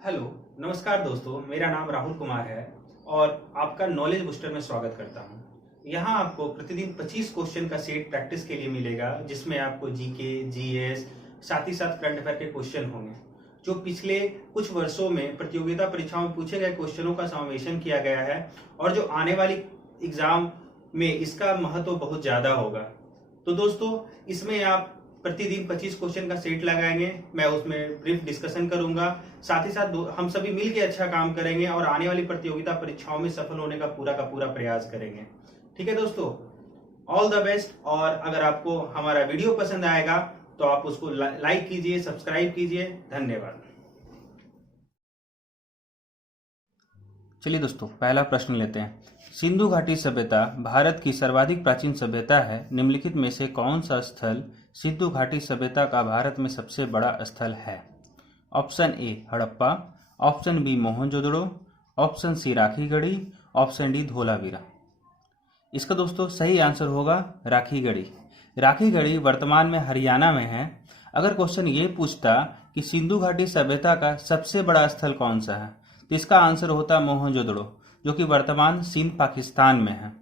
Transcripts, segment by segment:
Hello, नमस्कार दोस्तों। मेरा नाम राहुल कुमार है और आपका नॉलेज बूस्टर में स्वागत करता हूं। यहां आपको प्रतिदिन 25 क्वेश्चन का सेट प्रैक्टिस के लिए मिलेगा, जिसमें आपको जीके, जीएस, साथ ही साथ करंट अफेयर के क्वेश्चन होंगे, जो पिछले कुछ वर्षों में प्रतियोगिता परीक्षाओं में पूछे गए क्वेश्चनों का समावेशन किया गया है और जो आने वाली एग्जाम में इसका महत्व बहुत ज्यादा होगा। तो दोस्तों, इसमें आप प्रतिदिन 25 क्वेश्चन का सेट लगाएंगे। मैं उसमें ब्रीफ डिस्कशन करूंगा। साथ ही साथ हम सभी मिलकर अच्छा काम करेंगे और आने वाली प्रतियोगिता परीक्षाओं में सफल होने का पूरा प्रयास करेंगे। ठीक है दोस्तों, ऑल द बेस्ट। और अगर आपको हमारा वीडियो पसंद आएगा तो आप उसको लाइक कीजिए, सब्सक्राइब कीजिए। धन्यवाद। चलिए दोस्तों, पहला प्रश्न लेते हैं। सिंधु घाटी सभ्यता भारत की सर्वाधिक प्राचीन सभ्यता है। निम्नलिखित में से कौन सा स्थल सिंधु घाटी सभ्यता का भारत में सबसे बड़ा स्थल है? Option A Harappa, option B Mohenjodaro, option C Rakhigarhi, option D Dholavira. इसका दोस्तों सही आंसर होगा राखीगढ़ी। राखीगढ़ी वर्तमान में हरियाणा में है। अगर क्वेश्चन ये पूछता कि सिंधु घाटी सभ्यता का सबसे बड़ा स्थल कौन सा है, तो इसका आंसर होता मोहनजोदड़ो, जो कि वर्तमान सिंध पाकिस्तान में है।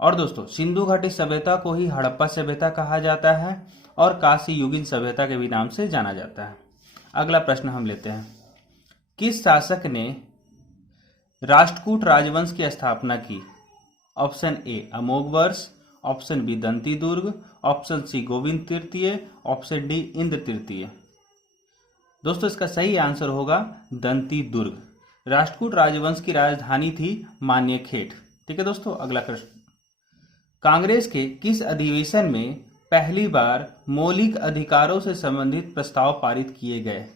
और दोस्तों, सिंधु घाटी सभ्यता को ही हड़प्पा सभ्यता कहा जाता है और काशी युगीन सभ्यता के भी नाम से जाना जाता है। अगला प्रश्न हम लेते हैं। किस शासक ने राष्ट्रकूट राजवंश की स्थापना की? Option A Amoghavarsha, option B Dantidurga, option C Govind तृतीय, ऑप्शन डी इंद्र तृतीय। दोस्तों, इसका सही आंसर होगा दंती दुर्ग। राष्ट्रकूट राजवंश की राजधानी थी मान्यखेट। ठीक है दोस्तों, अगला प्रश्न। कांग्रेस के किस अधिवेशन में पहली बार मौलिक अधिकारों से संबंधित प्रस्ताव पारित किए गए?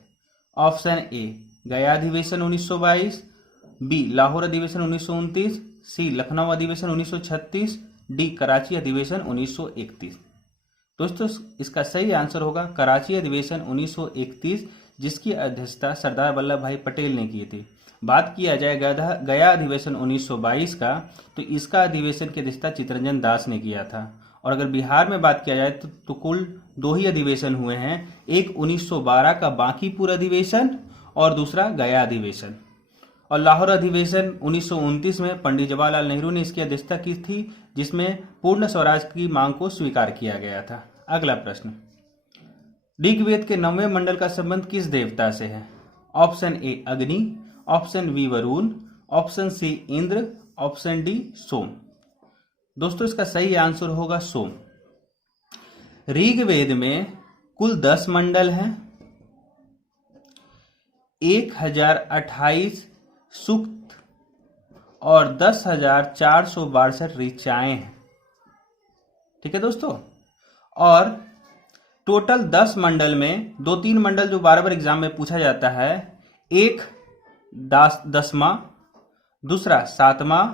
ऑप्शन ए गया अधिवेशन 1922, बी लाहौर अधिवेशन 1929, सी लखनऊ अधिवेशन 1936, डी कराची अधिवेशन 1931। दोस्तों, इसका सही आंसर होगा कराची अधिवेशन 1931, जिसकी अध्यक्षता सरदार वल्लभ भाई पटेल ने की थी। बात किया जाए गया अधिवेशन 1922 का, तो इसका अधिवेशन की अध्यक्षता चित्तरंजन दास ने किया था। और अगर बिहार में बात किया जाए तो कुल 2 ही अधिवेशन हुए हैं, एक 1912 का बांकीपुर अधिवेशन और दूसरा गया अधिवेशन। और लाहौर अधिवेशन 1929 में पंडित जवाहरलाल नेहरू ने इसकी अध्यक्षता की थी, जिसमें पूर्ण स्वराज की मांग को स्वीकार किया गया था। अगला प्रश्न। ऋग्वेद के 9वें मंडल का संबंध किस देवता से है? Option A Agni, option B Varun, option C Indra, option D Soma. दोस्तों, इसका सही आंसर होगा सोम। ऋग्वेद में कुल 10 मंडल हैं, 1028 सूक्त और 10,462 ऋचाएं हैं। ठीक है दोस्तों, और टोटल 10 मंडल में 2-3 मंडल जो बार बार एग्जाम में पूछा जाता है, एक 10वां, दूसरा 7वां,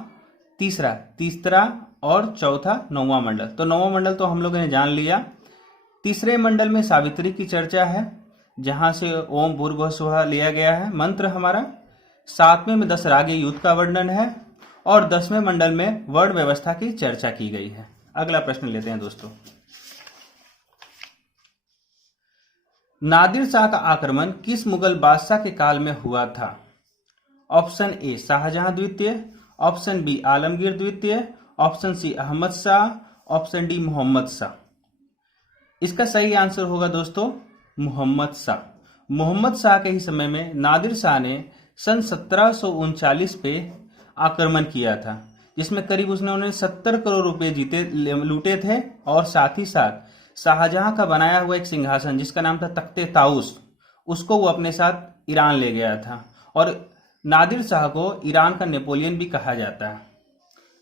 तीसरा और चौथा 9वां मंडल। तो 9वां मंडल तो हम लोगों ने जान लिया। तीसरे मंडल में सावित्री की चर्चा है, जहां से ओम भूर्भुवः स्वः लिया गया है मंत्र हमारा। 7वें में 10 राग युद्ध का वर्णन है और 10वें मंडल में वर्ण व्यवस्था की चर्चा की गई है। अगला प्रश्न लेते हैं दोस्तों। नादिर शाह का आक्रमण किस मुगल बादशाह के काल में हुआ था? ऑप्शन ए शाहजहां द्वितीय, ऑप्शन बी आलमगीर द्वितीय, option C Ahmad Shah, option D Mohammad Shah. इसका सही आंसर होगा दोस्तों मोहम्मद शाह। मोहम्मद शाह के ही समय में नादिर शाह ने सन 1739 पे आक्रमण किया था, जिसमें करीब उन्होंने 70 करोड़ रुपए लूटे थे। और साथ ही साथ शाहजहां का बनाया हुआ एक सिंहासन, जिसका नाम था तख्ते ताउस, उसको वो अपने साथ ईरान ले गया था। और नादिर शाह को ईरान का नेपोलियन भी कहा जाता है।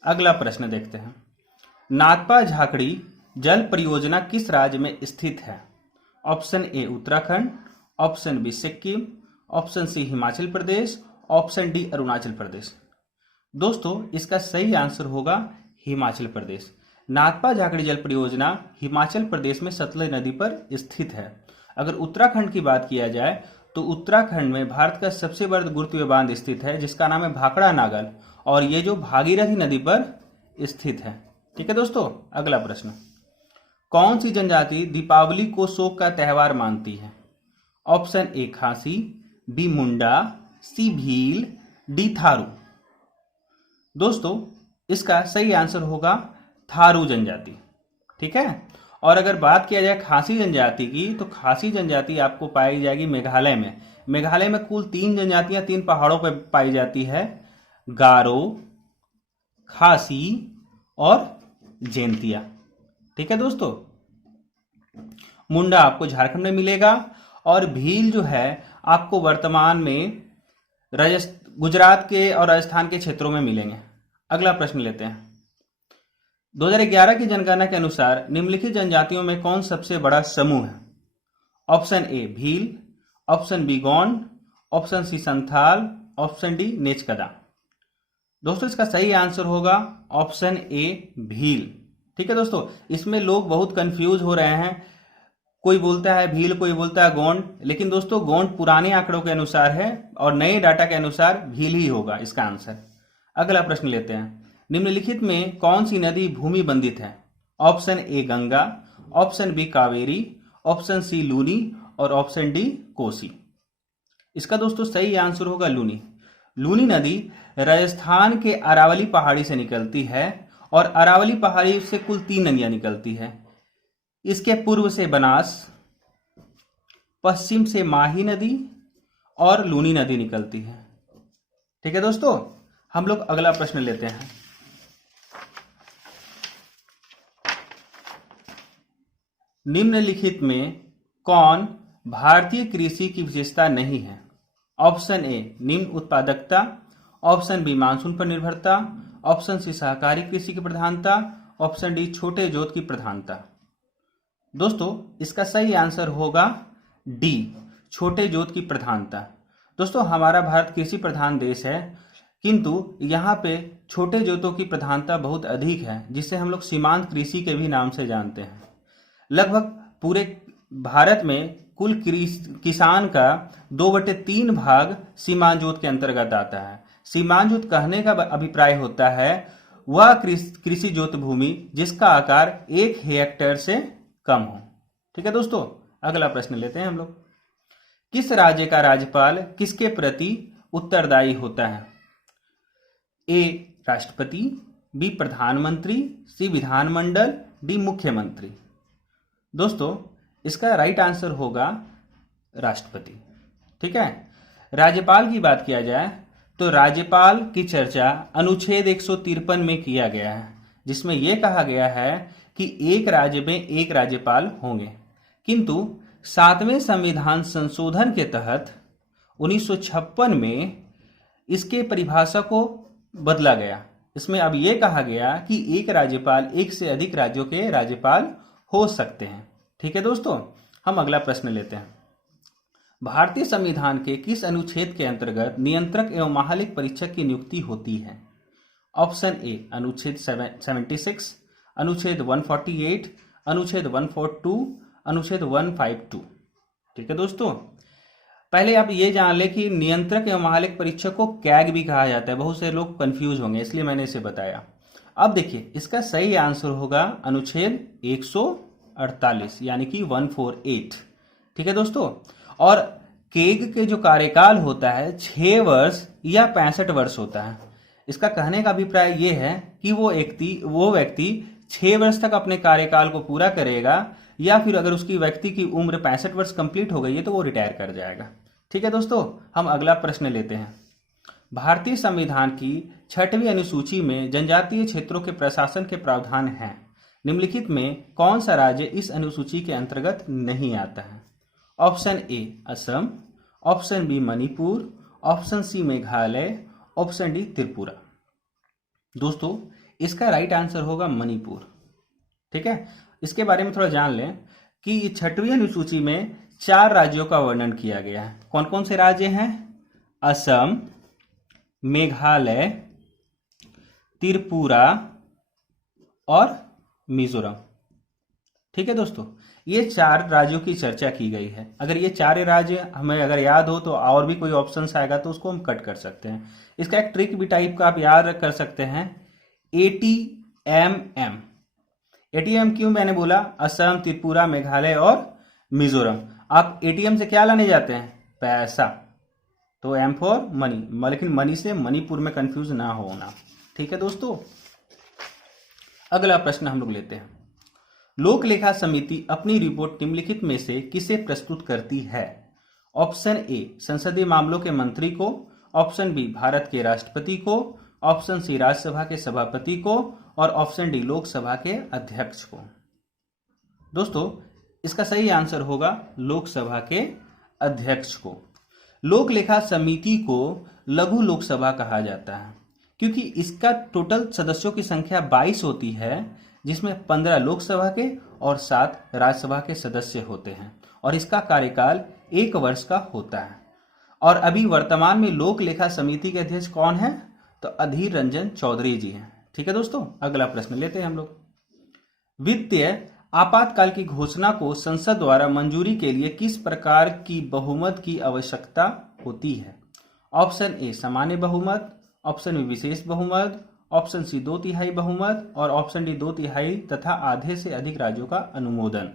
अगला प्रश्न देखते हैं। नाथपा झाकड़ी जल परियोजना किस राज्य में स्थित है? Option A Uttarakhand, option B Sikkim, option C Himachal Pradesh, option D Arunachal Pradesh. दोस्तों, इसका सही आंसर होगा हिमाचल प्रदेश। नाथपा झाकड़ी जल परियोजना हिमाचल प्रदेश में सतलज नदी पर स्थित है। अगर उत्तराखंड की बात किया जाए तो उत्तराखंड में भारत का सबसे बड़ा गुरुत्वीय बांध स्थित है, जिसका नाम है भाखड़ा नागल, और ये जो भागीरथी नदी पर स्थित है। ठीक है दोस्तों, अगला प्रश्न। कौन सी जनजाति दीपावली को शोक का त्यौहार मानती है? ऑप्शन ए खासी, बी मुंडा, सी भील, डी थारू। दोस्तों इसका सही आंसर होगा थारू जनजाति। ठीक है। और अगर बात किया जाए खासी जनजाति की, तो खासी जनजाति आपको पाई जाएगी मेघालय में। मेघालय में कुल 3 जनजातियां 3 पहाड़ों पर पाई जाती है, गारो, खासी और जैंतिया। ठीक है दोस्तों। मुंडा आपको झारखंड में मिलेगा और भील जो है आपको वर्तमान में गुजरात के और राजस्थान के क्षेत्रों में मिलेंगे। अगला प्रश्न लेते हैं। 2011 की जनगणना के अनुसार निम्नलिखित जनजातियों में कौन सबसे बड़ा समूह है? Option A Bhil, option B Gond, option C Santhal, option D नेचकदा। दोस्तों इसका सही आंसर होगा ऑप्शन ए भील। ठीक है दोस्तों, इसमें लोग बहुत कंफ्यूज हो रहे हैं। कोई बोलता है भील, कोई बोलता है गोंड, लेकिन दोस्तों गोंड पुराने आंकड़ों के अनुसार है और नए डाटा के अनुसार भील ही होगा इसका आंसर। अगला प्रश्न लेते हैं। निम्नलिखित में कौन सी नदी भूमि बंधित है? Option A Ganga, option B Kaveri, option C Luni और ऑप्शन डी कोसी। इसका दोस्तों सही आंसर होगा लूनी। लूनी नदी राजस्थान के अरावली पहाड़ी से निकलती है और अरावली पहाड़ी से कुल 3 नदियां निकलती है। इसके पूर्व से बनास, पश्चिम से माही नदी और लूनी नदी निकलती है। ठीक है दोस्तों, हम लोग अगला प्रश्न लेते हैं। निम्नलिखित में कौन भारतीय कृषि की विशेषता नहीं है? ऑप्शन ए निम्न उत्पादकता, ऑप्शन बी मानसून पर निर्भरता, ऑप्शन सी सहकारी कृषि की प्रधानता, ऑप्शन डी छोटे जोत की प्रधानता। दोस्तों इसका सही आंसर होगा डी छोटे जोत की प्रधानता। दोस्तों हमारा भारत कृषि प्रधान देश है, किंतु यहाँ पे छोटे जोतों की प्रधानता बहुत अधिक है, जिसे हम लोग सीमांत कृषि के भी नाम से जानते हैं। लगभग पूरे भारत में कुल किसान का 2/3 भाग सीमांत जोत के अंतर्गत आता है। सीमांत जोत कहने का अभिप्राय होता है वह कृषि जोत भूमि जिसका आकार 1 हेक्टेयर से कम हो। ठीक है दोस्तों, अगला प्रश्न लेते हैं हम लोग। किस राज्य का राज्यपाल किसके प्रति उत्तरदायी होता है? ए राष्ट्रपति, बी प्रधानमंत्री, सी विधानमंडल, डी मुख्यमंत्री। दोस्तों इसका राइट आंसर होगा राष्ट्रपति। ठीक है। राज्यपाल की बात किया जाए तो राज्यपाल की चर्चा अनुच्छेद 153 में किया गया है, जिसमें यह कहा गया है कि एक राज्य में एक राज्यपाल होंगे। किंतु 7वें संविधान संशोधन के तहत 1956 में इसके परिभाषा को बदला गया। इसमें अब यह कहा गया कि एक राज्यपाल एक से अधिक राज्यों के राज्यपाल हो सकते हैं। ठीक है दोस्तों, हम अगला प्रश्न लेते हैं। भारतीय संविधान के किस अनुच्छेद के अंतर्गत नियंत्रक एवं महालेख परीक्षक की नियुक्ति होती है? ऑप्शन ए अनुच्छेद 76, अनुच्छेद 148, अनुच्छेद 142, अनुच्छेद 152। ठीक है दोस्तों, पहले आप ये जान ले कि नियंत्रक एवं महालेख परीक्षक को कैग भी कहा जाता है। बहुत से लोग कंफ्यूज होंगे, इसलिए मैंने इसे बताया। अब देखिए इसका सही आंसर होगा अनुच्छेद 148 यानी कि 148। ठीक है दोस्तों, और केग के जो कार्यकाल होता है 6 वर्ष या 65 वर्ष होता है। इसका कहने का अभिप्राय यह है कि वो व्यक्ति 6 वर्ष तक अपने कार्यकाल को पूरा करेगा, या फिर अगर उसकी व्यक्ति की उम्र 65 वर्ष कंप्लीट हो गई है तो वो रिटायर कर जाएगा। ठीक है दोस्तों, हम अगला प्रश्न लेते हैं। भारतीय संविधान की 6वीं अनुसूची में जनजातीय क्षेत्रों के प्रशासन के प्रावधान हैं। निम्नलिखित में कौन सा राज्य इस अनुसूची के अंतर्गत नहीं आता है? Option A Assam, option B Manipur, option C Meghalaya, option D Tripura. दोस्तों इसका राइट आंसर होगा मणिपुर। ठीक है, इसके बारे में थोड़ा जान लें कि 6वीं अनुसूची में 4 राज्यों का वर्णन किया गया है। कौन कौन से राज्य हैं? असम, मेघालय, त्रिपुरा और मिजोरम। ठीक है दोस्तों, ये 4 राज्यों की चर्चा की गई है। अगर ये 4 राज्य हमें अगर याद हो तो और भी कोई ऑप्शन आएगा तो उसको हम कट कर सकते हैं। इसका एक ट्रिक भी टाइप का आप याद कर सकते हैं, ATMM। ATM क्यों मैंने बोला? असम, त्रिपुरा, मेघालय और मिजोरम। आप ATM से क्या लाने जाते हैं? पैसा। तो एम फॉर मनी, लेकिन मनी से मणिपुर में कंफ्यूज ना होना। ठीक है दोस्तों, अगला प्रश्न हम लोग लेते हैं। लोक लेखा समिति अपनी रिपोर्ट निम्नलिखित में से किसे प्रस्तुत करती है? ऑप्शन ए संसदीय मामलों के मंत्री को, ऑप्शन बी भारत के राष्ट्रपति को, ऑप्शन सी राज्यसभा के सभापति को और ऑप्शन डी लोकसभा के अध्यक्ष को। दोस्तों इसका सही आंसर होगा लोकसभा के अध्यक्ष को। लोक लेखा समिति को लघु लोकसभा कहा जाता है क्योंकि इसका टोटल सदस्यों की संख्या 22 होती है, जिसमें 15 लोकसभा के और 7 राज्यसभा के सदस्य होते हैं और इसका कार्यकाल 1 वर्ष का होता है। और अभी वर्तमान में लोक लेखा समिति के अध्यक्ष कौन है? तो अधीर रंजन चौधरी जी हैं। ठीक है दोस्तों, अगला प्रश्न लेते हैं हम लोग। वित्तीय आपातकाल की घोषणा को संसद द्वारा मंजूरी के लिए किस प्रकार की बहुमत की आवश्यकता होती है? ऑप्शन ए सामान्य बहुमत, ऑप्शन बी विशेष बहुमत, ऑप्शन सी 2/3 बहुमत और ऑप्शन डी 2/3 तथा आधे से अधिक राज्यों का अनुमोदन।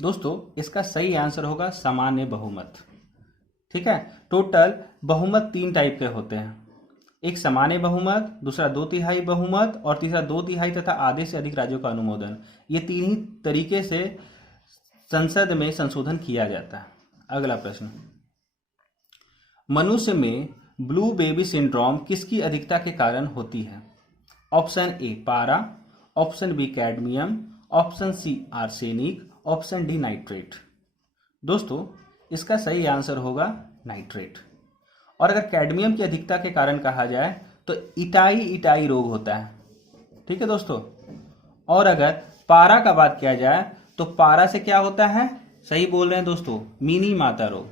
दोस्तों इसका सही आंसर होगा सामान्य बहुमत। ठीक है, टोटल बहुमत 3 टाइप के होते हैं, एक सामान्य बहुमत, दूसरा 2/3 बहुमत और तीसरा 2/3 तथा आधे से अधिक राज्यों का अनुमोदन। ये 3 ही तरीके से संसद में संशोधन किया जाता है। अगला प्रश्न, मनुष्य में ब्लू बेबी सिंड्रोम किसकी अधिकता के कारण होती है? ऑप्शन ए पारा, option B cadmium, option C arsenic, option D nitrate. दोस्तों इसका सही आंसर होगा नाइट्रेट। और अगर कैडमियम की अधिकता के कारण कहा जाए तो इटाई रोग होता है। ठीक है दोस्तों, और अगर पारा का बात किया जाए तो पारा से क्या होता है? सही बोल रहे हैं दोस्तों, मिनी माता रोग।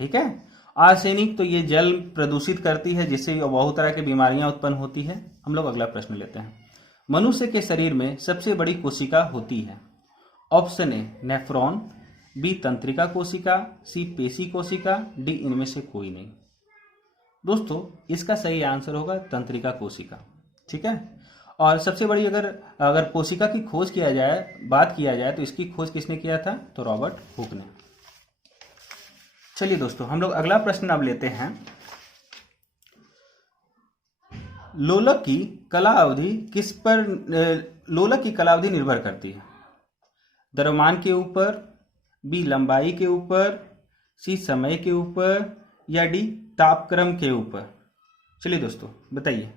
ठीक है, आर्सेनिक तो ये जल प्रदूषित करती है जिससे बहुत तरह की बीमारियां उत्पन्न होती है। हम लोग अगला प्रश्न लेते हैं। मनुष्य के शरीर में सबसे बड़ी कोशिका होती है? ऑप्शन ए नेफ्रॉन, बी तंत्रिका कोशिका, सी पेशी कोशिका, डी इनमें से कोई नहीं। दोस्तों इसका सही आंसर होगा तंत्रिका कोशिका। ठीक है, और सबसे बड़ी अगर कोशिका की खोज बात किया जाए तो इसकी खोज किसने किया था? तो रॉबर्ट हुक ने। चलिए दोस्तों हम लोग अगला प्रश्न अब लेते हैं। लोलक की कला अवधि निर्भर करती है? द्रव्यमान के ऊपर, बी लंबाई के ऊपर, सी समय के ऊपर या डी तापक्रम के ऊपर। चलिए दोस्तों बताइए।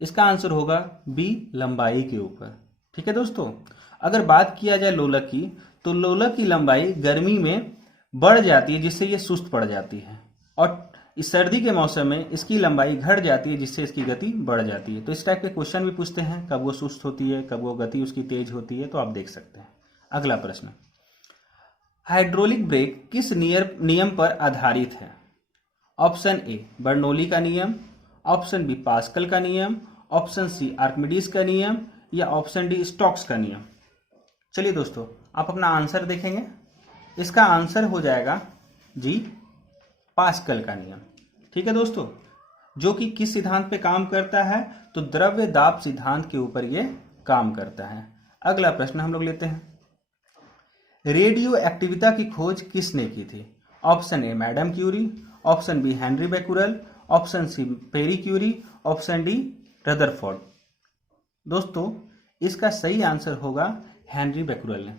इसका आंसर होगा बी लंबाई के ऊपर। ठीक है दोस्तों, अगर बात किया जाए लोलक की तो लोलक की लंबाई गर्मी में बढ़ जाती है जिससे ये सुस्त पड़ जाती है, और इस सर्दी के मौसम में इसकी लंबाई घट जाती है जिससे इसकी गति बढ़ जाती है। तो इस टाइप के क्वेश्चन भी पूछते हैं, कब वो सुस्त होती है, कब वो गति उसकी तेज होती है, तो आप देख सकते हैं। अगला प्रश्न, हाइड्रोलिक ब्रेक किस नियम पर आधारित है? ऑप्शन ए बर्नौली का नियम, ऑप्शन बी पास्कल का नियम, ऑप्शन सी आर्किमिडीज का नियम या ऑप्शन डी स्टोक्स का नियम। चलिए दोस्तों आप अपना आंसर देखेंगे। इसका आंसर हो जाएगा जी पास्कल का नियम। ठीक है दोस्तों, जो कि किस सिद्धांत पे काम करता है? तो द्रव्य दाब सिद्धांत के ऊपर ये काम करता है। अगला प्रश्न हम लोग लेते हैं। रेडियो एक्टिविटी की खोज किसने की थी? Option A madam Curie, option B Henri Becquerel, option C Pierre Curie, option D Rutherford. दोस्तों इसका सही आंसर होगा हेनरी बेकुरल ने।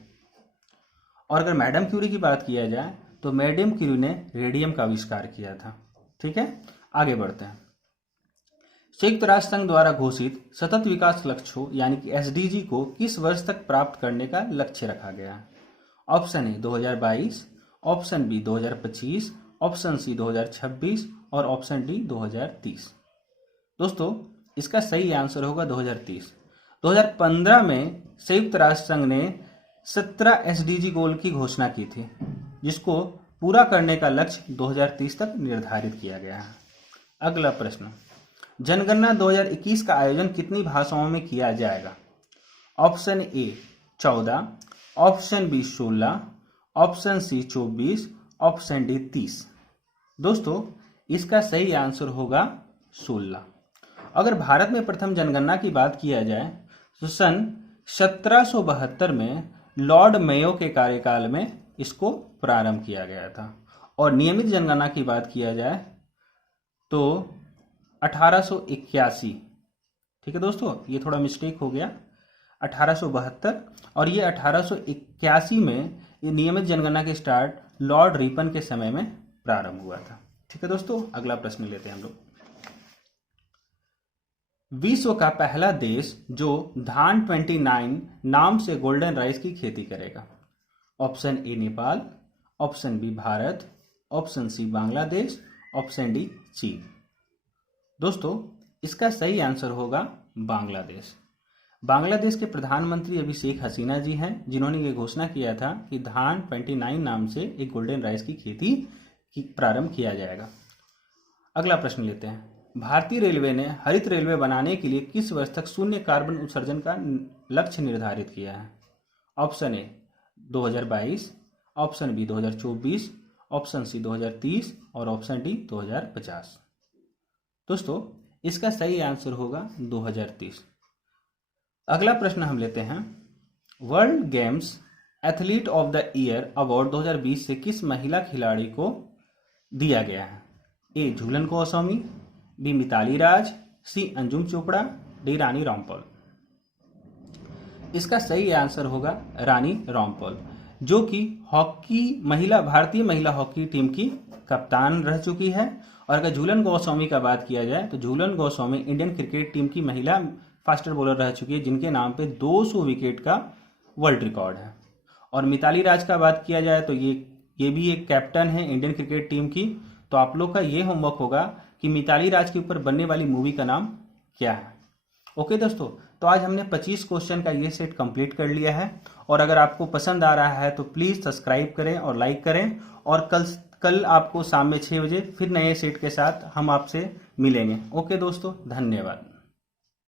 और अगर मैडम क्यूरी की बात किया जाए तो मैडम क्यूरी ने रेडियम का आविष्कार किया था। ठीक है, आगे बढ़ते हैं। संयुक्त राष्ट्र संघ द्वारा घोषित सतत विकास लक्ष्यों यानी कि एसडीजी को किस वर्ष तक प्राप्त करने का लक्ष्य रखा गया है? Option A 2022, option B 2025, option C 2026 और ऑप्शन डी 2030। दोस्तों इसका सही आंसर होगा 2030। 2015 में संयुक्त राष्ट्र संघ ने 17 एसडीजी गोल की घोषणा की थी, जिसको पूरा करने का लक्ष्य 2030 तक निर्धारित किया गया है। अगला प्रश्न, जनगणना 2021 का आयोजन कितनी भाषाओं में किया जाएगा? Option A 14, option B 16, option C 24, option D 30। दोस्तों इसका सही आंसर होगा 16। अगर भारत में प्रथम जनगणना की बात किया जाए तो सन 1772 में लॉर्ड मेयो के कार्यकाल में इसको प्रारंभ किया गया था और नियमित जनगणना की बात किया जाए तो 1881। ठीक है दोस्तों, ये थोड़ा मिस्टेक हो गया, 1872, और ये 1881 में ये नियमित जनगणना के स्टार्ट लॉर्ड रिपन के समय में प्रारंभ हुआ था। ठीक है दोस्तों, अगला प्रश्न लेते हैं हम लोग। विश्व का पहला देश जो धान 29 नाम से गोल्डन राइस की खेती करेगा। Option A Nepal, option B Bharat, option C Bangladesh, option D चीन। दोस्तों, इसका सही आंसर होगा बांग्लादेश। बांग्लादेश के प्रधानमंत्री अभी शेख हसीना जी हैं, जिन्होंने ये घोषणा किया था कि धान 29 नाम से एक गोल्डन राइस की खेती की प्रारंभ किया जाएगा। अगला प्रश्न लेते हैं। भारतीय रेलवे ने हरित रेलवे बनाने के लिए किस वर्ष तक शून्य कार्बन उत्सर्जन का लक्ष्य निर्धारित किया है। Option A 2022, option B 2024, option C 2030 और ऑप्शन डी 2050। दोस्तों, इसका सही आंसर होगा 2030। अगला प्रश्न हम लेते हैं। World games athlete of the year award 2020 से किस महिला खिलाड़ी को दिया गया है। ए झूलन गोस्वामी, बी मिताली राज, सी अंजुम चोपड़ा, डी रानी रामपाल। इसका सही आंसर होगा रानी रामपाल, जो कि भारतीय महिला हॉकी टीम की कप्तान रह चुकी है। और अगर झूलन गोस्वामी का बात किया जाए तो Jhulan Goswami Indian cricket team की महिला फास्टर बॉलर रह चुकी है, जिनके नाम पे 200 विकेट का वर्ल्ड रिकॉर्ड है। और मिताली राज का बात किया जाए तो ये भी एक कैप्टन है इंडियन क्रिकेट टीम की। तो आप लोग का ये होमवर्क होगा कि मिताली राज के ऊपर बनने वाली मूवी का नाम क्या है। ओके दोस्तों, तो आज हमने 25 क्वेश्चन का ये सेट कंप्लीट कर लिया है। और अगर आपको पसंद आ रहा है तो प्लीज़ सब्सक्राइब करें और लाइक करें। और कल आपको शाम में 6 बजे फिर नए सेट के साथ हम आपसे मिलेंगे। ओके दोस्तों, धन्यवाद।